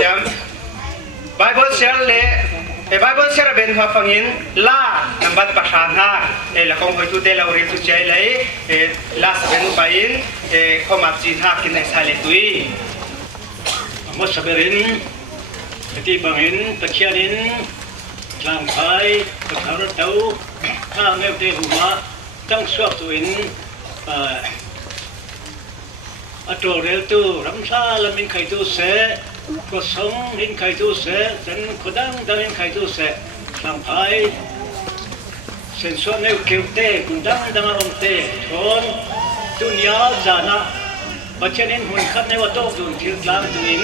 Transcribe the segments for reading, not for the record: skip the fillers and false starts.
จำไบเบิลเชลเล่ไบเบิลเชลเป็นหัวฟังอินล่านำบัตรประชาชาละคงไปทุเตลาเรียนทุเจเลยล่าสเป็นไปอินข้อมาจีนหักกินในสายเลตุยมดสเบรินที่บางอินตะเคียนินกลางไทยตะขารเต้าถ้าเมื่อเดือนหัวต้องสวบตัวอินอัตโตเรตูรัมซาลมินไข่ตูเสก็สงหินไข่ตูเสจันขดังดังหินไข่ตูเสกลางไทยเส้นส่วนเอวเกี่ยวเตะกุดังดังอมเตะทนดุนยาจานะปัจจัยนี้หุ่นขัดในวัดโตดุนทิลกลางตัวอิน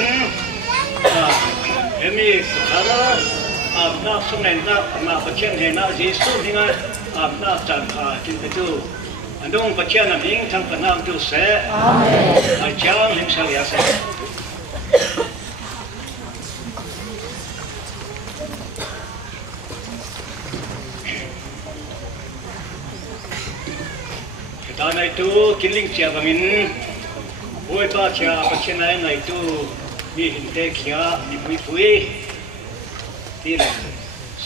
เอ็มีขารอาบน้ำสมัยน้ำมาปัจจัยเห็นน้ำจีสุนี่ไงอาบน้ำจันทร์กินไปดูอันนู้นปัจจัยนั้นเองทั้งปนน้ำดูเสอาจารย์ลิมสลียาเสตอนนี้ตัวกินลิงเชียบมินโอ้ยป้าเชียปัจจัยนั้นในตัวมีหินเตะเขียมีฟุยที่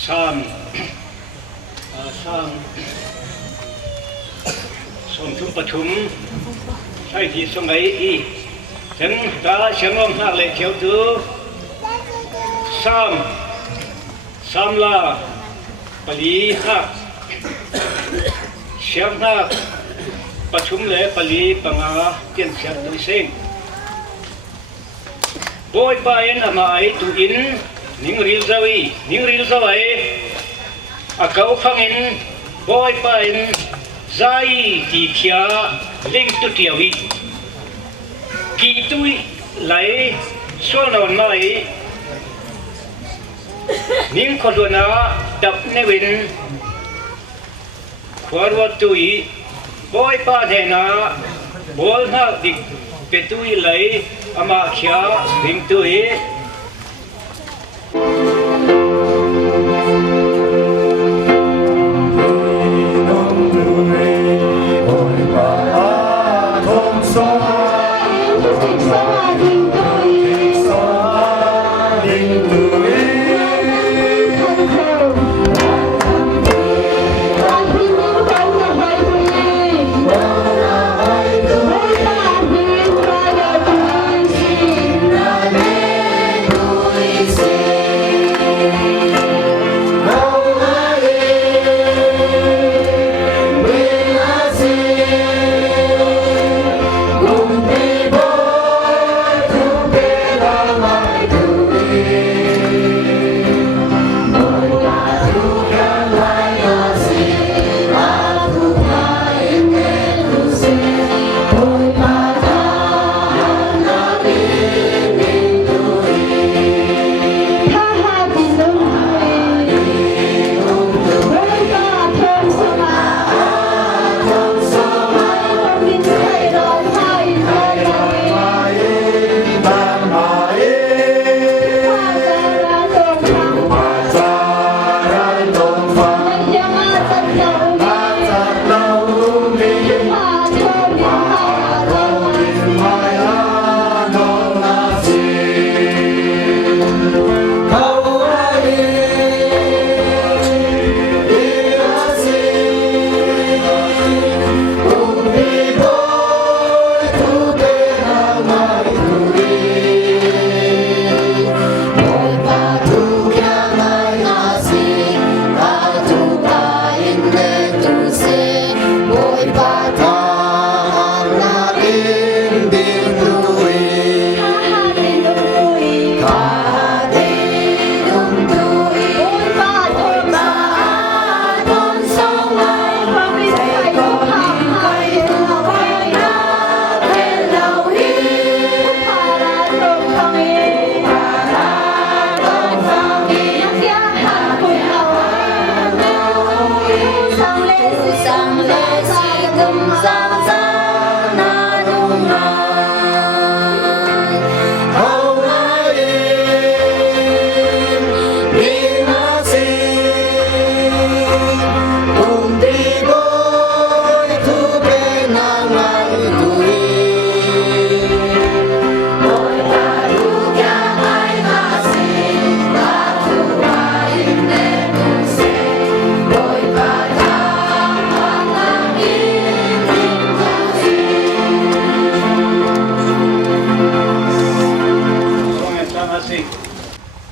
ซ้ำสมทุมประชุมใช่ที่สมัยอีถึงตาเชียงลมหักเลยเขียวตัวซ้ำลาปลีหักเชียงหักประชุมเลยปลีปังอาเตียนเสียด้วยเส้นโบยไปนะมาไอตุอินนิ่งริลซาวีอาเกาฟังอินโบยไปใจที่เขียลิงตุเทียวีกีตุยไหลส่วนนไหลนิ่งคนนั้นดับเนวินขวาวัดตุยโบยป้าเทน่าบอลนักดิเปตุยไหลอามาเขียลิงตุย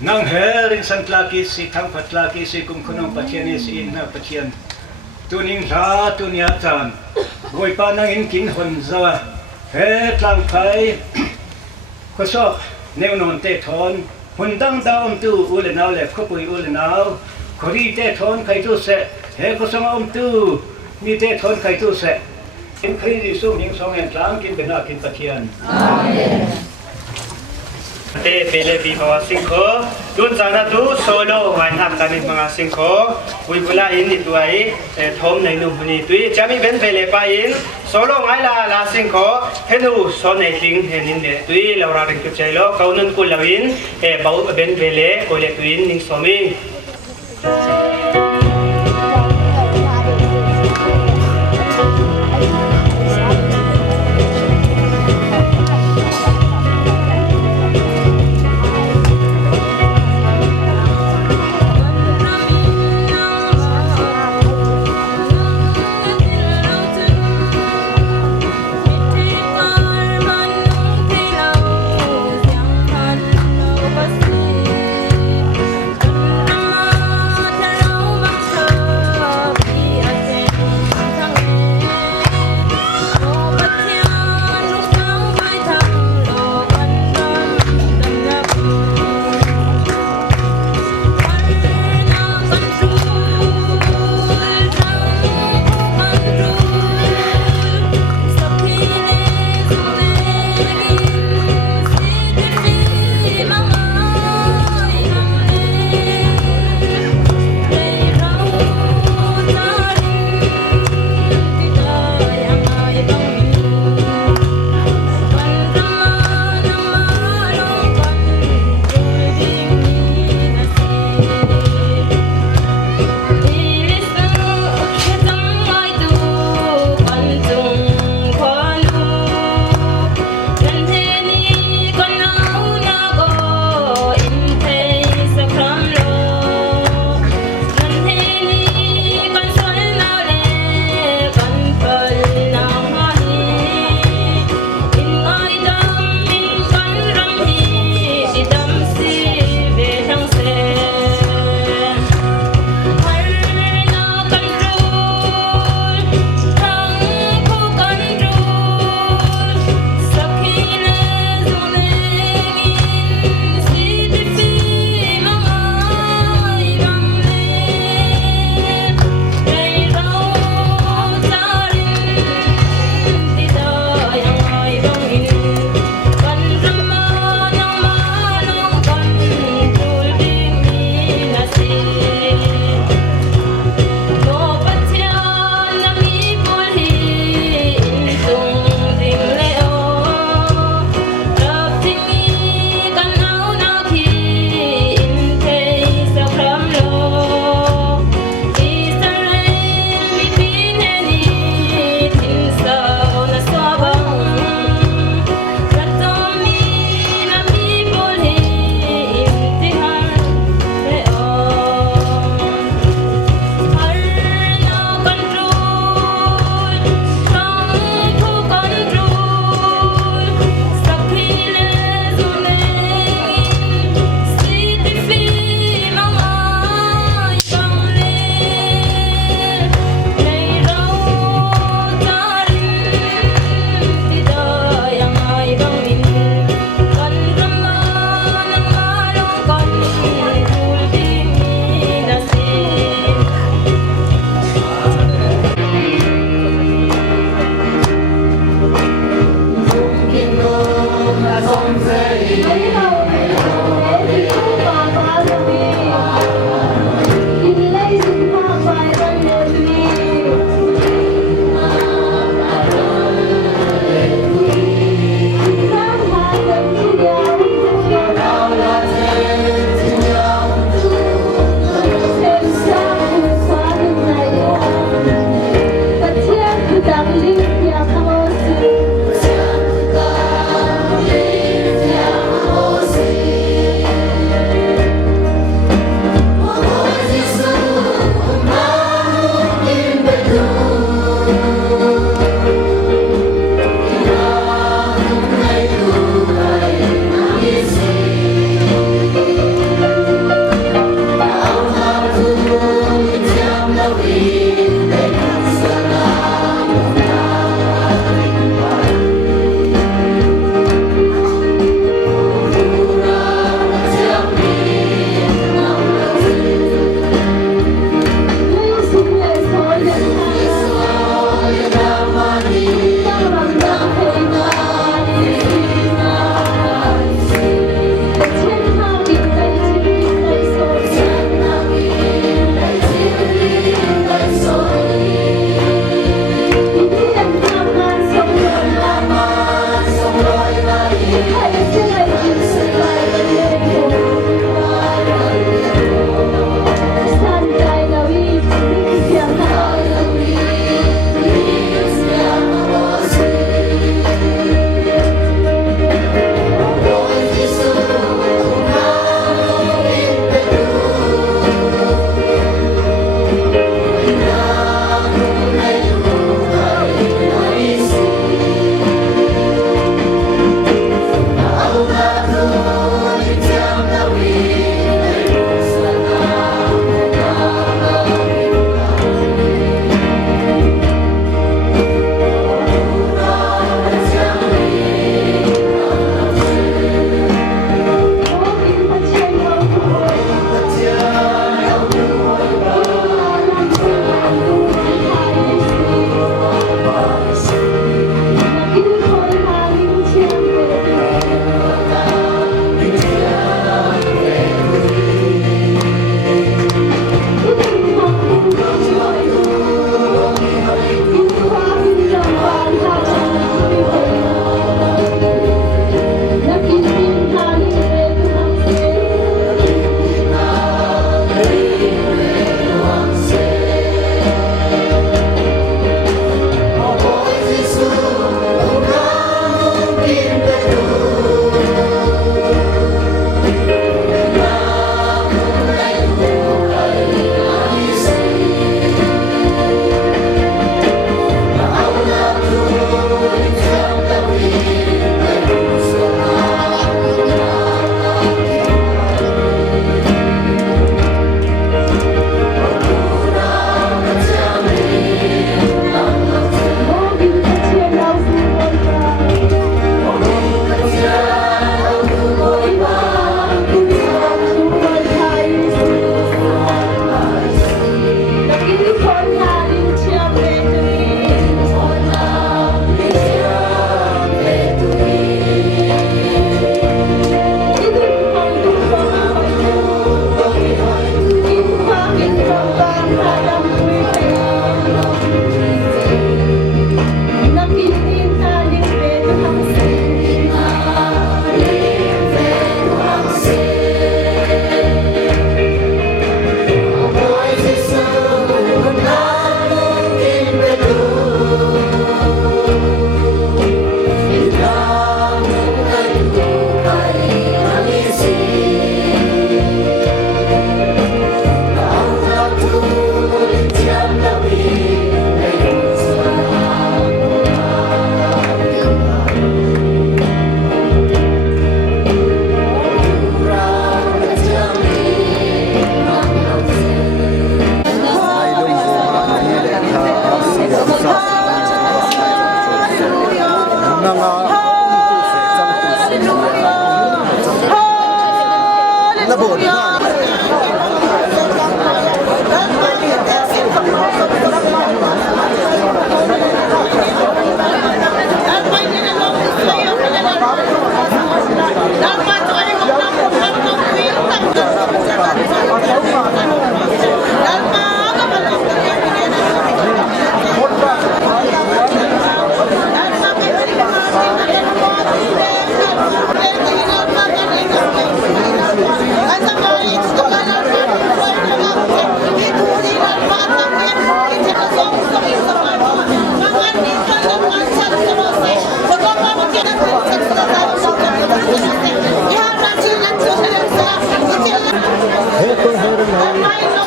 nang herin sant laki si Tlangphai laki si kum khunong pathian si in na pathian tuning la tunia chan goi pa nang in kin hon zawa he Tlangphai khosok neu non te thon hundang daum tu ule naw le khopui ule naw khori te thon khai tu se he khosong tu ni te thon khai tu se in khri di sum hing song en tlang kin bena kin pathian amen te pele bi hawa singkho tun chana tu solo ngai hak tani mga singkho ui bula in ni tuai thom nei nu huni tui chami ben pele pa in solo ngai la singkho henu so nei tling henin le tui laura ring tu chailo kaunun ku lawin bau ben pele ko le tuin ning somi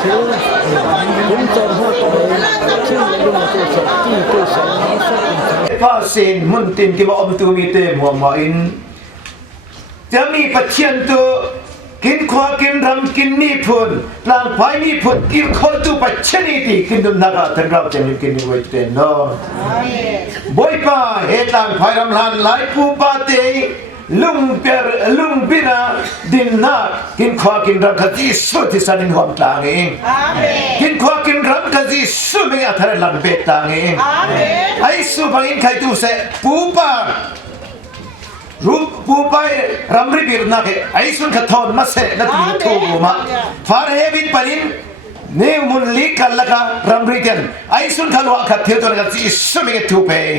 thiếu cũng cho họ tới chứ luôn là tôi sợ chi tôi sợ nó sợ pha sen mun tin ki ma om tu mi te mo ma in jami pathian tu kin khwa kin ram kin ni phun lang phai ni phun kin khol tu pachani ti kin dum naga tan rau chen kin ni wai te no boy pa he lang phai ram lan lai pu pa te lung bina din na kin khwa kin ram khaji su ti sanin hom tang ing kin khwa kin ram khaji su me athar lan be tang ing ai su bangin khai tu se pu paรูปปูไปรำริบิรนักไอ้สุนขทอนมาเสนนัดมีทูมาฟาร์เฮวินปนินเนมุนลิกันละกันรำริกันไอ้สุนขลวะขัดเที่ยวตัวนั้นสิสุมิกทูเพง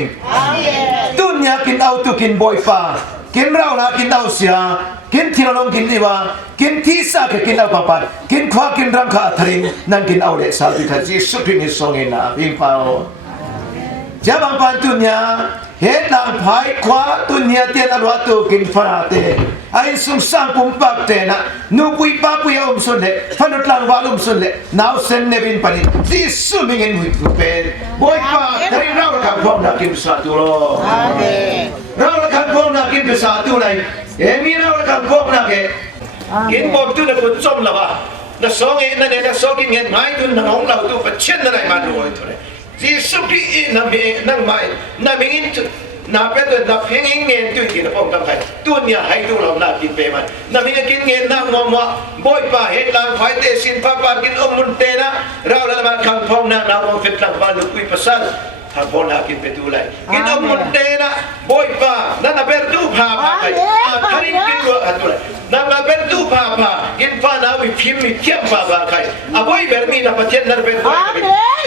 ตุนยากินเอาตุกินบอยฟ้ากินเราละกินเอาเสียกินที่เราลงกินดีว่ากินที่สักกินเอาปะปัดกินขวากินรำขาทริงนั่นกินเอาเด็กสาวที่ขัดสิสุพินิสงเงินนะพิงฟ้าจะบางปันตุนยาเฮ็ดนางพายขวาตุนเฮียเตียนอรวตุกินฟราเตไอ้สุงสังปุ่มปักเตนะนูปุยป้าปุยอมสุนเลฟันตลังวาลุมสุนเลนาวเซนเนวินปนินที่สุมิงเงินหุ่นเป็นบอยป้าใครเราละกันพวกนักกินภาษาตุโรเราละกันพวกนักกินภาษาตุไหนมีเราละกันพวกนักกินบอมตุนคนจมละวะนักสองนั่นเองนักสองกินเงินไม้ตุนน้องเราตุประเช่นอะไรมาด้วยทุเรศที่สุดที่นั่งไม่นั่งไม่อินน่าเป็นตัวนับเพียงเงินตัวกินพร้อมกันใครตัวเนี่ยให้ตัวเราหน้ากินไปมันนั่งไม่กินเงินนั่งงอมว่าบ่อยป่าเห็ดลางไฟเตสินฟ้าปานกินอมมุนเตนะเราละมาคำพองนะเรามองเฟตลังบ้านลุกวิปัสสนาทางพองนากินไปดูเลยกินอมมุนเตนะบ่อยป่านั่นเป็นตู้ผ้าใครทารินกินตัวตัวเลยนั่นเป็นตู้ผ้ากินฟ้านาวิพิมพ์เทียมฟ้าใครบ่อยแบบนี้นะประเทศนั้นเป็นบ่อย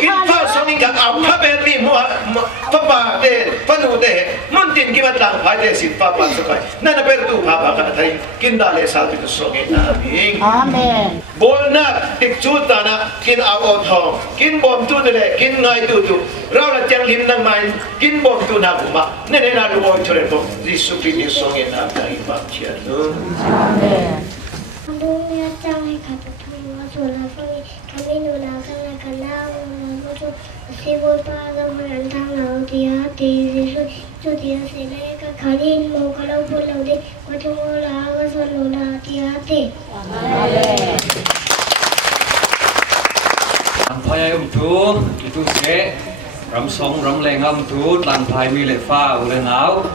กินฟ้าสองนี่กับเอาผ้าแบบนี้มัวฟ้าป่าเตะฟ้าหนูเตะมุนตินกินมาต่างฝ่ายเตะสินฟ้าป่าสกายนั่นเป็นตู้ผ้ากันไทยกินได้เลยสาวที่ตัวสองเองนะพิงบอลนักติดจุดนะกินเอาทองกินบอมตู้เลยกินไงตู้เราละจังลิมนั่งมันกินบอมตู้นักมาเนี่ยน่ารู้ว่าช่วยผมดิสุพินิสงเงินนะใจบักเชียร์ดูDunia jangan kata tua suara kami kami nulakan kenal itu sibuk pada merantau laut dia itu dia seleka kali mau kalau pulau deh macam orang selalu dia Tlangphai tu itu se ram song ram lengam tu Tlangphai mi le fa ule nau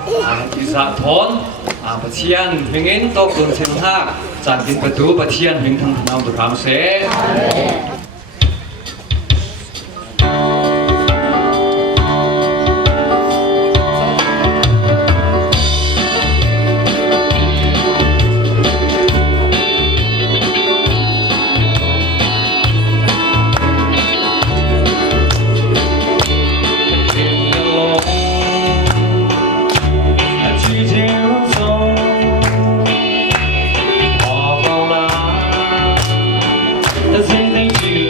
isa thon pathian hingin tok dun chen ha chan kin patu pathian hing thang nau tu ram se Hãy subscribe cho kênh Ghiền Mì Gõ để không bỏ lỡ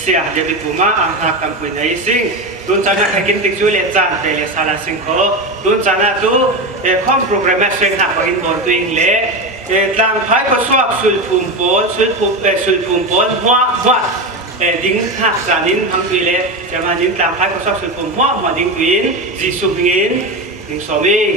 เสียเดี๋ยวไปปูมาอ่างหักตำปุยในสิ่งตุนจานะให้กินติ๊กช่วยเลี้ยงจานแต่เลี้ยงสารสิ่งเขาตุนจานะตู้ข้อมโปรแกรมเสร็จหักไปกินบอลตัวเองเละต่างภายก็สวบสุลภูมิปนสุลภูมิปนหัวดิ้งหักจานินทำตัวเละจะมาดิ้งต่างภายก็สวบสุลภูมิหัวดิ้งตัวเองจีสุบิงินดิ้งสมิง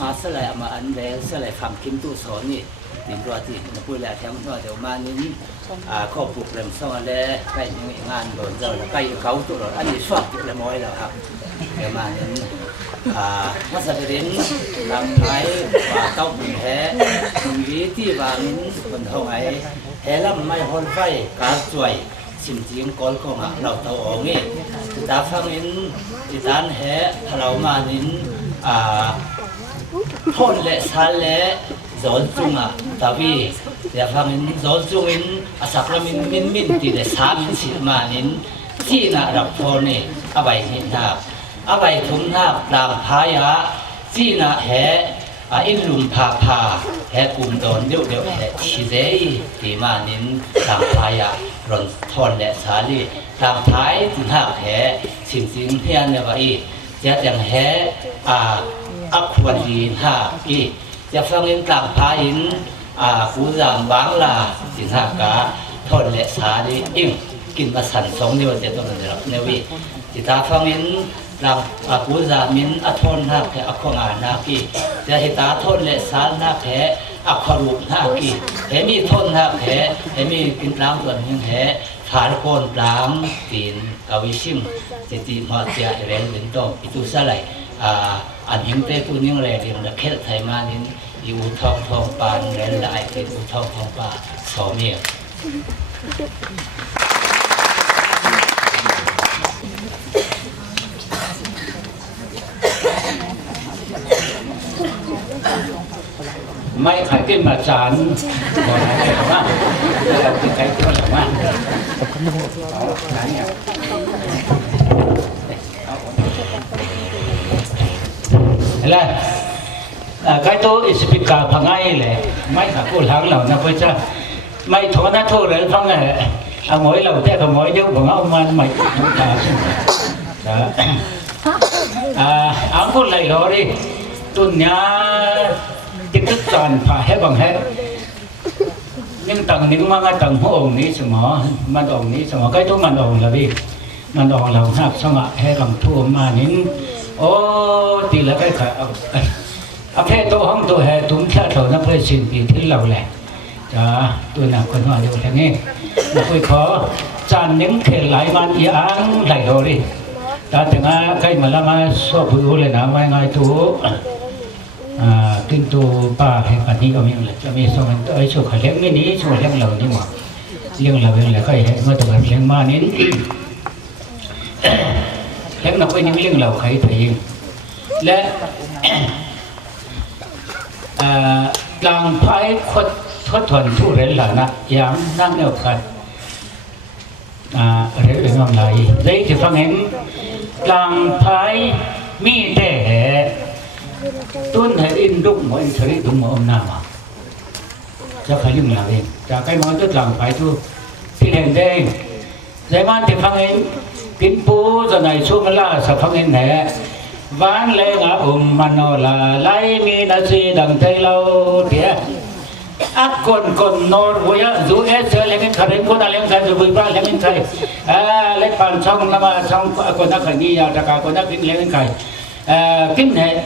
มาสลายมาอันเดสลายฟังกินตู้สอนนี่ดินตัวที่พูดแล้วแถมว่าเดี๋ยวมานี้ข้อปลูกเริ่มสอนแล้วใกล้งานโดนเจ้าใกล้เขาตัวอันนี้ชอบจุดละม้อยแล้วครับเดี๋ยวมานี้มาสเรินลำไม้ว่าเต้าบุญแท้บุญวิที่ว่ามิ้นคนเท่าไหร่แห่ลำไม้ฮอนไฟกาจ่วยสิ่งที่ก้อนของเราเต้าออกนี่ตาฟังมิ้นติดานแห่เรามานี้พ่นและสันและย้อนจุงตาวีเดี๋ยวฟังมินย้อนจุงมินอาศักละมินที่เดสามินสิมานินที่น่ารับพอนี่อาใบหินนาอาใบทุ่งนาตามพายะที่น่าแห่อินลุมพาแห่กลุ่มโดนเดียวแห่ชีเซที่มานินตามพายะรอนทอนและสาลีตามพายทุ่งนาแห่สิ่งเพียนเนี่ยว่าจะอย่างแห่อักวันดีห้าอีจะฟังเงินต่างพาหินฟูจามบางลาสินหากาทนและสาดีอิ่มกินมาสั่น2 นิ้วจะต้องเดือดเนวีจิตาฟังเงินต่างฟูจามินอัทนห้าแค่อักขงานนากีจะเหตาทนและสานาแค่อักขรูปนากีเหมีทนห้าแค่เหมีกินล้างส่วนยังแค่ ฐานโคนปลามตีนกวิซิมจิติมาเสียแรงเป็นต้นอิตุสลายอันเห็นเตตุนิ่งแรงเรียงละเคสไทยมานินอยู่ทองปานแรงละไอเป็นอุทองปาสอเมียไม่ขายขึ้นมาจานบ่อไหนเลยหรอวะเราติดใจตัวหรอวะไหนเนี่ยอะไรcái tôi speaker phang ngay lệ mấy cả cô láng lẩu nó với cha mấy thua nó thua rồi phong này mỗi lẩu thế còn mỗi dấu của ông man mày áo cô lại đó đi tuần nhá kiến thức toàn phải hết bằng hết nhưng tầng mang tầng hố ổn ní sửa mỏ man ổn ní sửa mỏ cái tôi man ổn là đi man ổn là hạp xong ạ hết bằng thua mà nín ô thì là cái khởi à phê tô hông tô hè túm theo thầu nó phê xin thì thứ lầu lẻ đó tôi nào còn hỏi được là nghe nó hơi khó tràn những thể lại man ý án lại đồ đi ta từng cái mà làm so bự lên nào mai ngày tú tin tu ba hay cả đi có miệng là cho mình xong mình tới số khởi lẽ cái ní số lẽ lầu đi mà liêng là bên là cái hệ mà tụi mình liêng ma nín lẽ nó có những liêng lầu khởi thời lẽ Tlangphai khuất thuần thu rến là nè dám năng nêu khẩn rến bên ngoài lại đấy thì phong em Tlangphai mi để tuân hệ in đụng mà in thấy đúng mà ông nào mà cho phải dừng là đi cho cái món tốt Tlangphai thu thì hiện đây giải man thì phong em kín bố giờ này xuống là sao phong em này ván lê ngã mano là lấy mi na si đằng tây lâu tía ác con nor vui á dù ế chơi lên cái khởi đến con ta lên cái rồi vui ba lên cái lấy bàn xong là mà xong con ta khởi đi ra cả con ta kín lên cái kín hệ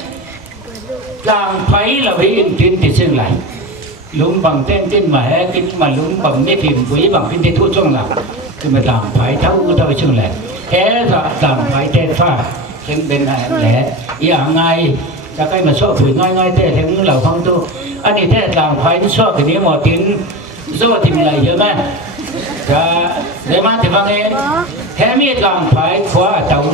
Tlangphai là với in tin thì xưng lại lúng bằng tên mà hè kín mà lúng bằng cái phim với bằng cái thu trong là thì mà Tlangphai thấu tôi xưng lại thế rồi Tlangphai tên pha trên bên này lẽ ý ngay cho cái mà so phủi ngay thế thì cũng là không tu anh đi thế Tlangphai so cáiนี้một tiếng do tìm lại chứ mà để mà thì vâng em thế mi Tlangphai khóa tàu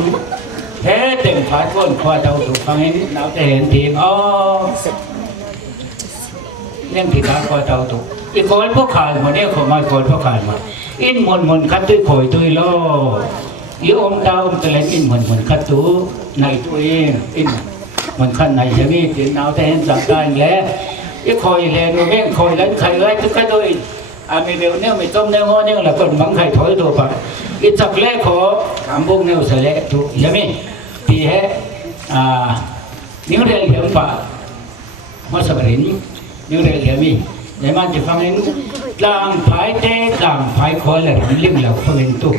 thế tìm phải con khóa tàu tụ vâng em nào thể hiện tiếng nên thì đã khóa tàu tụอีกคนพวกขายมาเนี่ยผมมาคนพวกขายมาอินมนคัดด้วยข่อยด้วยล้ออีอมดาวตะเล่นอินเหมือนคัดตัวในตัวเองอินเหมือนคันในอย่างนี้ตีนาวแต่เห็นสังการแล้วอีคอยแลดูแม่งคอยเล่นไข่ไว้ทุกข์ด้วยมีเบลเนี่ยมีต้มเนี่ยงอเนี่ยแหละคนบังไข่ถอยตัวไปอีจักเล่ขอถามบุ้งเนี่ยเสร็จถูกอย่างนี้ตีให้นิ้วเรียนเหลี่ยมปะมาสับรินนิ้วเรียนเหลี่ยมมีในมันจะฟังเองTlangphaiเต้Tlangphaiขอเลยเรื่องเราฟังเองตุ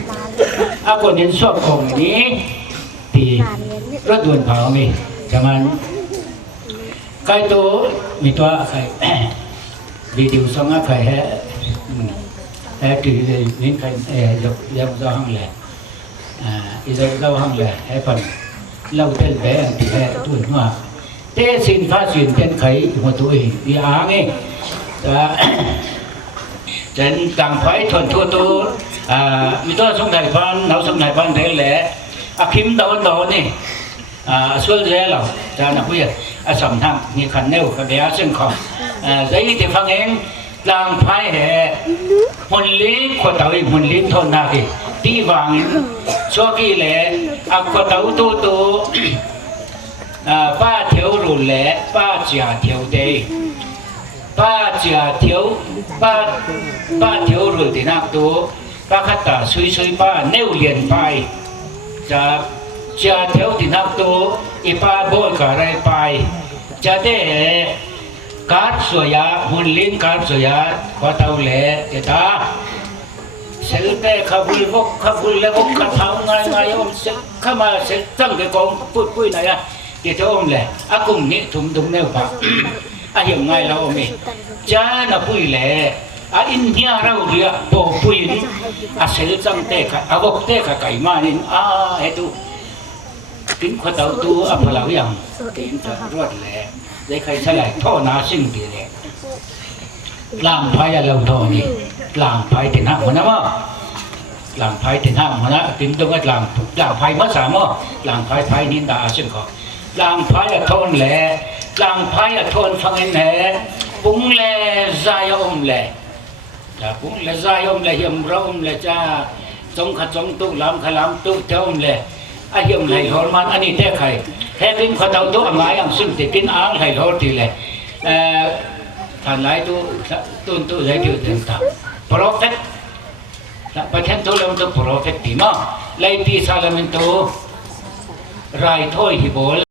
อาคนเห็นชอบของนี้ตีรถด่วนเผามีจังมันใครตัวมีตัวใครวิดีโอส่งใครให้ตีนี่ใครยกห้องเลยอีกยกห้องเลยให้ฟังเล่าเต้นแบงตีให้ตุนว่าเต้สินฟ้าสินเต้นไข่หัวตัวเองดีอ่างเองtrên Tlangphai thuần thua tu mi to sông Đại Phan nấu sông Đại Phan thế lẽ kim đầu nè xuân rẽ lẩu cha nào bây giờ sầm thang như khăn nêu cái bé sinh khom giấy thì phăng em Tlangphai hệ huấn lý của tàu huấn lý thôn nào thì tí vàng cho khi lẽ của tàu tu ba thiếu rồi lẽ ba trả thiếu đây ba trả thiếu ba thiếu rồi thì nào tu ba khát ta suy ba nêu liền bài trả thiếu thì nào tu ba bôi cả đây bài trả thế cát sủi ya hun linh cát sủi ya qua tàu lệ thì ta sẽ cái khắp vui lệ khắp tháo ngay ông sẽ khắp mà sẽ tăng cái con vui này à thì theo ông lệ cùng nghĩ thùng nêu bạc hiện ngay là ông mình cha là vui lệ อินเดียเราเรียกโปปุยนเซลจังเตะอาวกเตะไก่มานินเฮตุกินขวดเอาตัวพลายังกินจะรวดแหล่ได้ใครใช้ไหลท่อนาสิ่งดีเลยลางพายเราท่อนี่ลางพายถึงห้าหัวนะมั้งลางพายถึงห้าหัวนะกินตรงนั้นลางพายมัดสามมั้งลางพายนินดาสิ่งก็ลางพายทนแหล่ลางพายทนฟังแหล่ปุ้งแหล่ใจอมแหล่ปุ้งแหล่ใจอมแหล่ยมร้อมแหล่จ้าจงขจงตุกลำขลำตุกเจ้าอมแหล่อายุไหลหอมันอันนี้แท้ใครแท้กินขวดเอาตัวง่ายอย่างซึ่งติดกินอ่างไหลหอทีเลยท่านไหลตัวไหลตัวถึงตาโปรเฟตประเทศตัวเราตัวโปรเฟตที่มาไหลที่ซาลามินตัวไรถ้อยฮิโบล